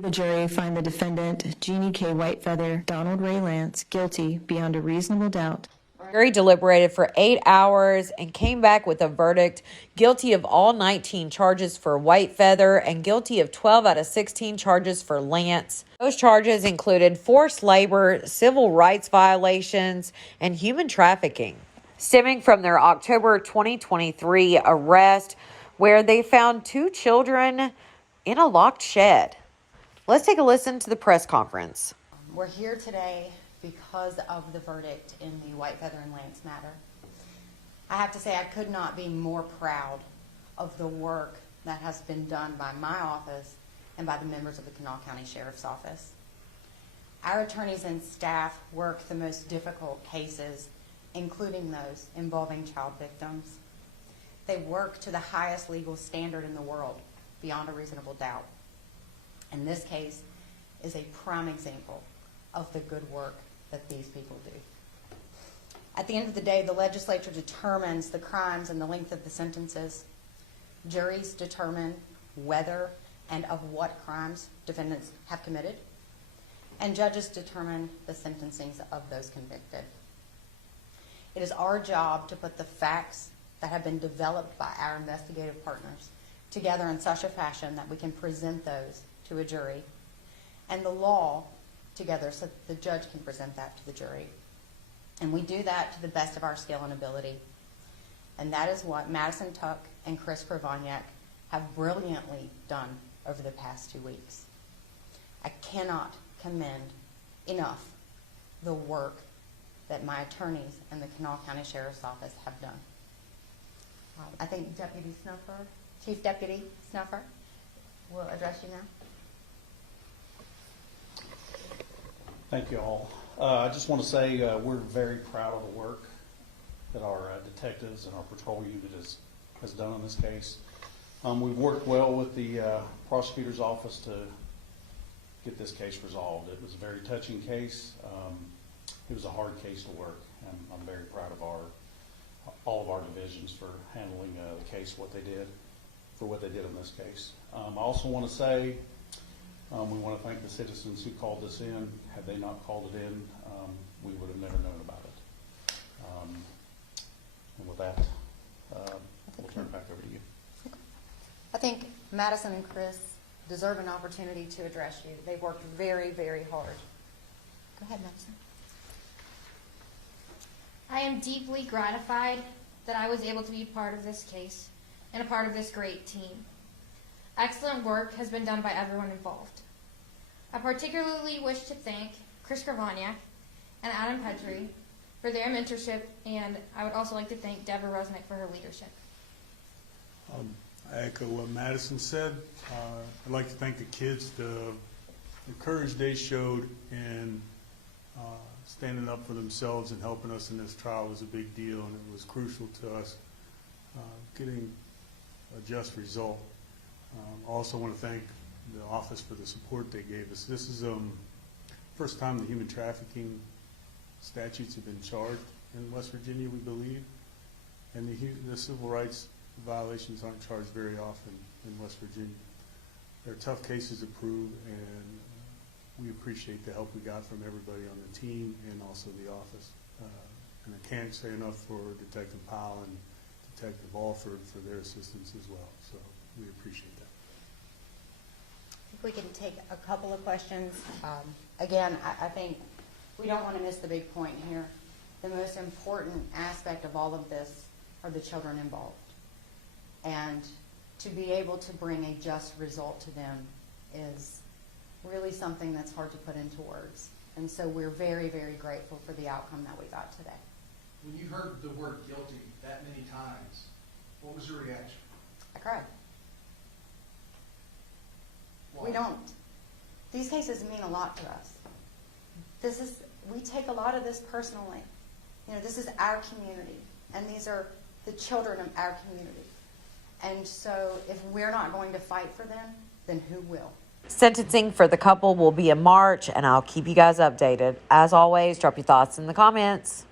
The jury find the defendant, Jeanne K. Whitefeather, Donald Ray Lantz, guilty beyond a reasonable doubt. The jury deliberated for 8 hours and came back with a verdict guilty of all 19 charges for Whitefeather and guilty of 12 out of 16 charges for Lantz. Those charges included forced labor, civil rights violations, and human trafficking, stemming from their October 2023 arrest, where they found 2 children in a locked shed. Let's take a listen to the press conference. We're here today because of the verdict in the Whitefeather and Lantz matter. I have to say I could not be more proud of the work that has been done by my office and by the members of the Kanawha County Sheriff's Office. Our attorneys and staff work the most difficult cases, including those involving child victims. They work to the highest legal standard in the world, beyond a reasonable doubt. And this case is a prime example of the good work that these people do. At the end of the day, the legislature determines the crimes and the length of the sentences. Juries determine whether and of what crimes defendants have committed. And judges determine the sentencings of those convicted. It is our job to put the facts that have been developed by our investigative partners together in such a fashion that we can present those to a jury, and the law together so that the judge can present that to the jury. And we do that to the best of our skill and ability. And that is what Madison Tuck and Chris Kravoniak have brilliantly done over the past 2 weeks. I cannot commend enough the work that my attorneys and the Kanawha County Sheriff's Office have done. I think Deputy Snuffer, Chief Deputy Snuffer, will address you now. Thank you all. I just want to say we're very proud of the work that our detectives and our patrol unit has done on this case. We've worked well with the prosecutor's office to get this case resolved. It was a very touching case. It was a hard case to work, and I'm very proud of all of our divisions for handling the case, what they did in this case. I also want to say we want to thank the citizens who called this in. Had they not called it in, we would have never known about it. And with that, we'll turn it back over to you. I think Madison and Chris deserve an opportunity to address you. They've worked very, very hard. Go ahead, Madison. I am deeply gratified that I was able to be part of this case and a part of this great team. Excellent work has been done by everyone involved. I particularly wish to thank Chris Kravoniak and Adam Petrie for their mentorship, and I would also like to thank Deborah Rosnick for her leadership. I echo what Madison said. I'd like to thank the kids. The courage they showed in standing up for themselves and helping us in this trial was a big deal, and it was crucial to us getting a just result. I also want to thank the office for the support they gave us. This is the first time the human trafficking statutes have been charged in West Virginia, we believe, and the civil rights violations aren't charged very often in West Virginia. They're tough cases to prove, and we appreciate the help we got from everybody on the team and also the office. And I can't say enough for Detective Powell and Detective Alford for their assistance as well. So we appreciate that. If we can take a couple of questions. Again, I think we don't want to miss the big point here. The most important aspect of all of this are the children involved. And to be able to bring a just result to them is really something that's hard to put into words. And so we're very, very grateful for the outcome that we got today. When you heard the word guilty that many times, what was your reaction? I cried. Why? We don't. These cases mean a lot to us. We take a lot of this personally. You know, this is our community, and these are the children of our community. And so if we're not going to fight for them, then who will? Sentencing for the couple will be in March, and I'll keep you guys updated. As always, drop your thoughts in the comments.